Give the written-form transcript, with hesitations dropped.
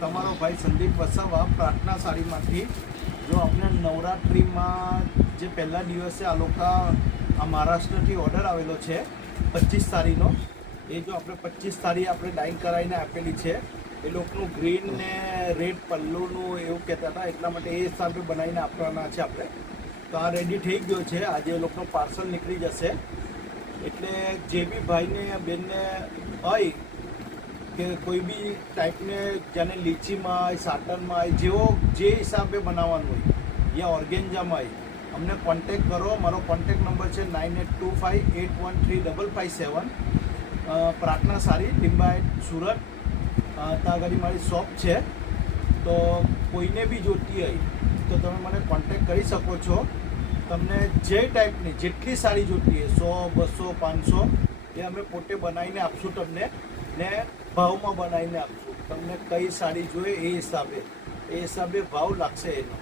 તમારો ભાઈ સંદીપ વસાવા પ્રાર્થના સાડીમાંથી જો આપણે નવરાત્રિમાં જે પહેલા દિવસે આ લોકો આ મહારાષ્ટ્રથી ઓર્ડર આવેલો છે 25 સાડીનો, એ જો આપણે 25 સાડી આપણે ડાઇંગ કરાવીને આપેલી છે. એ લોકોનું ગ્રીન ને રેડ પલ્લુનું એવું કહેતા હતા, એટલા માટે એ હિસાબે બનાવીને આપવાના છે આપણે. તો આ રેડી થઈ ગયો છે, આજે એ લોકોનો પાર્સલ નીકળી જશે. એટલે જે બી ભાઈને બેનને હોય કે કોઈ બી ટાઈપને જેને લીચીમાં હોય, સાટનમાં હોય, જેવો જે હિસાબે બનાવવાનું હોય યા ઓર્ગેન્જામાં હોય, અમને કોન્ટેક કરો. મારો કોન્ટેક નંબર છે 9825813557. પ્રાર્થના સાડી લિંબાયત સુરત, ત્યાં આગળ મારી શોપ છે. તો કોઈને બી જોતી હોય તો તમે મને કોન્ટેક કરી શકો છો. તમને જે ટાઈપની જેટલી સાડી જોતી હોય 100, 200, 500 એ અમે પોતે બનાવીને આપશું તમને, ને ભાવમાં બનાવીને આપશું. તમને કઈ સાડી જોઈએ એ હિસાબે ભાવ લાગશે એનો.